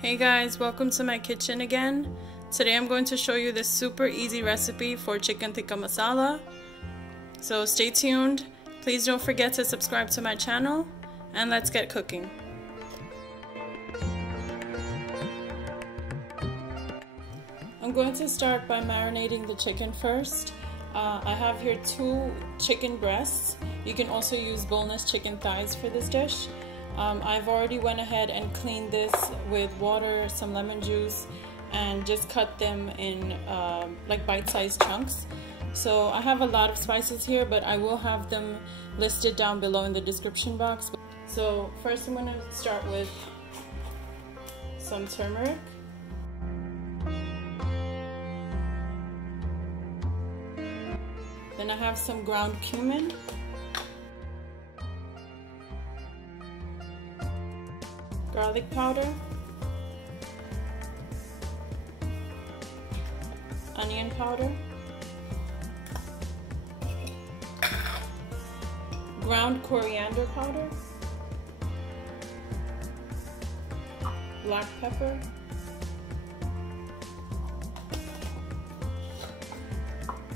Hey guys, welcome to my kitchen again. Today I'm going to show you this super easy recipe for chicken tikka masala. So stay tuned. Please don't forget to subscribe to my channel and let's get cooking. I'm going to start by marinating the chicken first. I have here 2 chicken breasts. You can also use boneless chicken thighs for this dish. I've already went ahead and cleaned this with water, some lemon juice, and just cut them in like bite-sized chunks. So I have a lot of spices here, but I will have them listed down below in the description box. So first I'm going to start with some turmeric. Then I have some ground cumin. Garlic powder, onion powder, ground coriander powder, black pepper,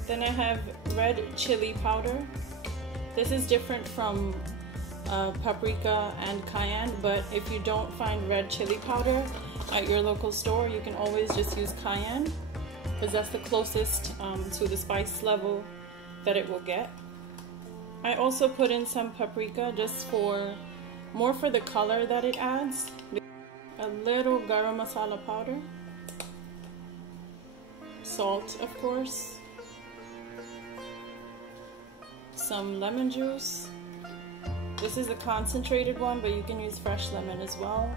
then I have red chili powder. This is different from paprika and cayenne, but if you don't find red chili powder at your local store, you can always just use cayenne because that's the closest to the spice level that it will get. I also put in some paprika just more for the color that it adds. A little garam masala powder, salt of course, some lemon juice. This is a concentrated one, but you can use fresh lemon as well.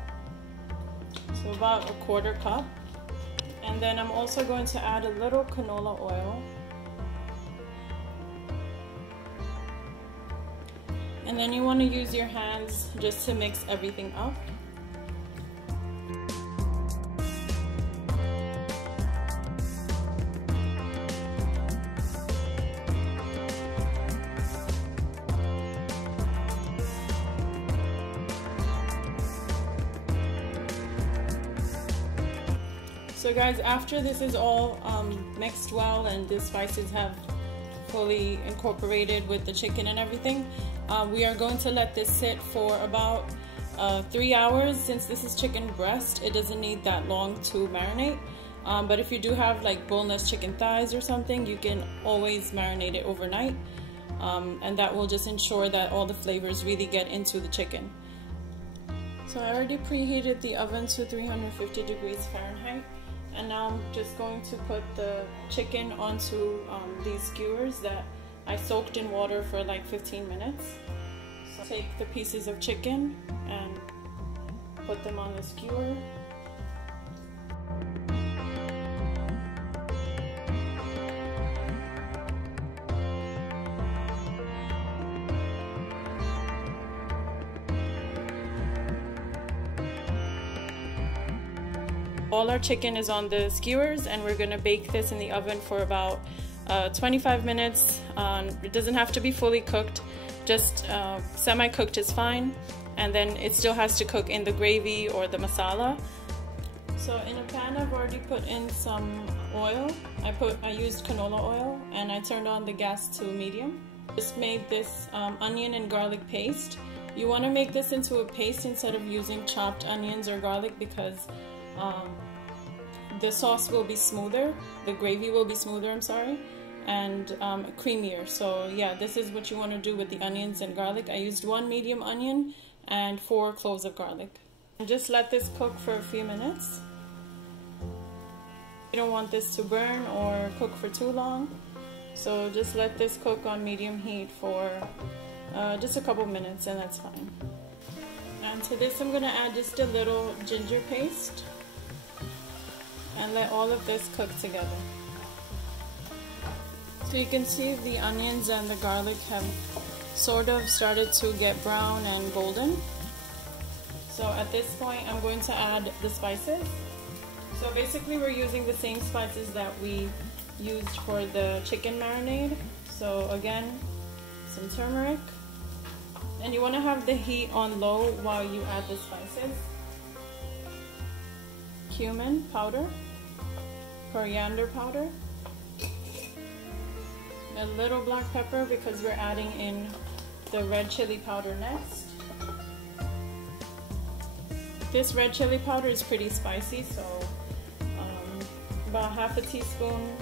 So about 1/4 cup. And then I'm also going to add a little canola oil. And then you want to use your hands just to mix everything up. So guys, after this is all mixed well and the spices have fully incorporated with the chicken and everything, we are going to let this sit for about 3 hours. Since this is chicken breast, it doesn't need that long to marinate. But if you do have like boneless chicken thighs or something, you can always marinate it overnight. And that will just ensure that all the flavors really get into the chicken. So I already preheated the oven to 350 degrees Fahrenheit. And now I'm just going to put the chicken onto these skewers that I soaked in water for like 15 minutes. So take the pieces of chicken and put them on the skewer. All our chicken is on the skewers and we're gonna bake this in the oven for about 25 minutes. It doesn't have to be fully cooked, just semi-cooked is fine. And then it still has to cook in the gravy or the masala. So in a pan I've already put in some oil. I used canola oil and I turned on the gas to medium. Just made this onion and garlic paste. You wanna make this into a paste instead of using chopped onions or garlic because the sauce will be smoother, the gravy will be smoother, I'm sorry, and creamier. So yeah, this is what you want to do with the onions and garlic. I used 1 medium onion and 4 cloves of garlic. And just let this cook for a few minutes. You don't want this to burn or cook for too long, so just let this cook on medium heat for just a couple minutes and that's fine. And to this I'm going to add just a little ginger paste and let all of this cook together. So you can see the onions and the garlic have sort of started to get brown and golden. So at this point I'm going to add the spices. So basically we're using the same spices that we used for the chicken marinade. So again, some turmeric. And you want to have the heat on low while you add the spices. cumin powder, coriander powder, a little black pepper because we're adding in the red chili powder next. This red chili powder is pretty spicy, so about half a teaspoon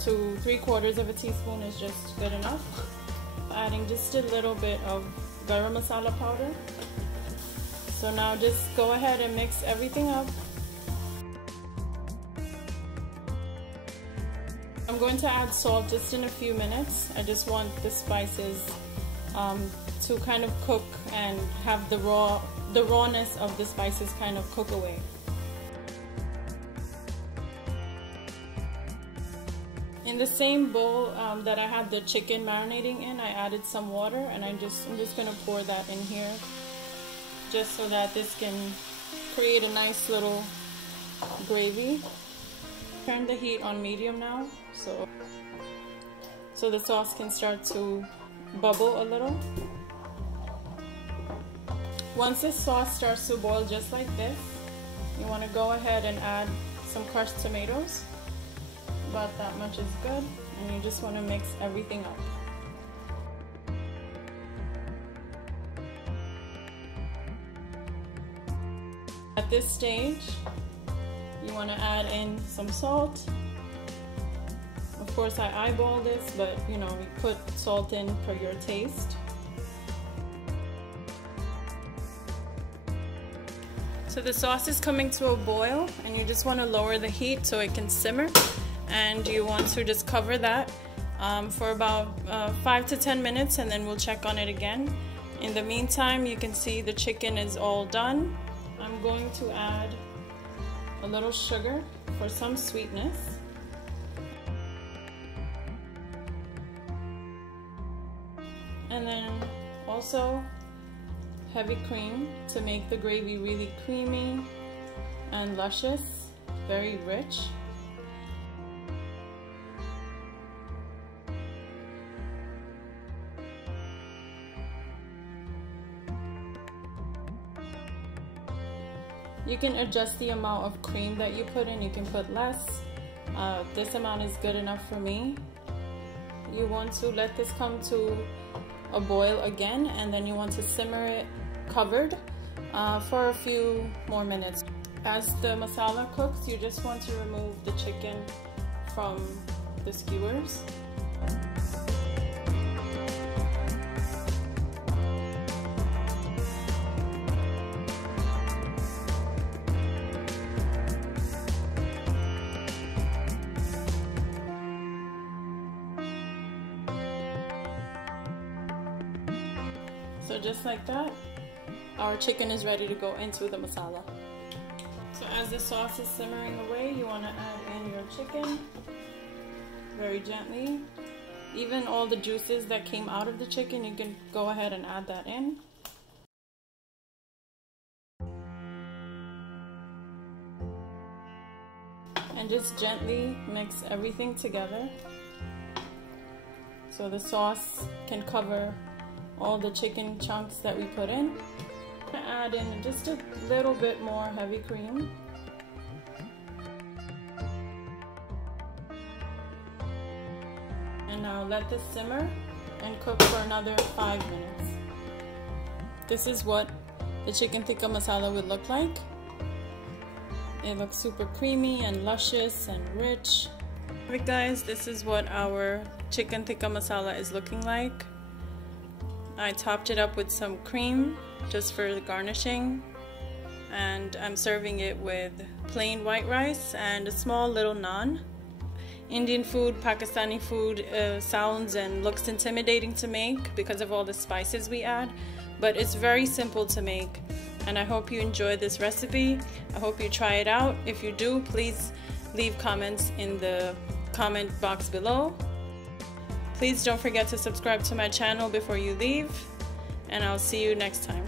to 3/4 of a teaspoon is just good enough. Adding just a little bit of garam masala powder. So now just go ahead and mix everything up. I'm going to add salt just in a few minutes. I just want the spices to kind of cook and have the rawness of the spices kind of cook away. In the same bowl that I had the chicken marinating in, I added some water, and I'm just gonna pour that in here just so that this can create a nice little gravy. Turn the heat on medium now, so the sauce can start to bubble a little. Once this sauce starts to boil just like this, you want to go ahead and add some crushed tomatoes. About that much is good, and you just want to mix everything up. At this stage, you want to add in some salt. Of course, I eyeball this, but you know, you put salt in per your taste. So the sauce is coming to a boil, and you just want to lower the heat so it can simmer, and you want to just cover that for about 5 to 10 minutes, and then we'll check on it again. In the meantime, you can see the chicken is all done. I'm going to add a little sugar for some sweetness. And then also heavy cream to make the gravy really creamy and luscious, very rich. You can adjust the amount of cream that you put in. You can put less. This amount is good enough for me. You want to let this come to a boil again, and then you want to simmer it covered for a few more minutes. As the masala cooks, you just want to remove the chicken from the skewers. So just like that, our chicken is ready to go into the masala. So as the sauce is simmering away, you want to add in your chicken very gently. Even all the juices that came out of the chicken, you can go ahead and add that in. And just gently mix everything together so the sauce can cover all the chicken chunks that we put in. I'm gonna add in just a little bit more heavy cream. And now let this simmer and cook for another 5 minutes. This is what the chicken tikka masala would look like. It looks super creamy and luscious and rich. Alright guys, this is what our chicken tikka masala is looking like. I topped it up with some cream just for the garnishing, and I'm serving it with plain white rice and a small little naan. Indian food, Pakistani food sounds and looks intimidating to make because of all the spices we add, but it's very simple to make, and I hope you enjoy this recipe. I hope you try it out. If you do, please leave comments in the comment box below. Please don't forget to subscribe to my channel before you leave, and I'll see you next time.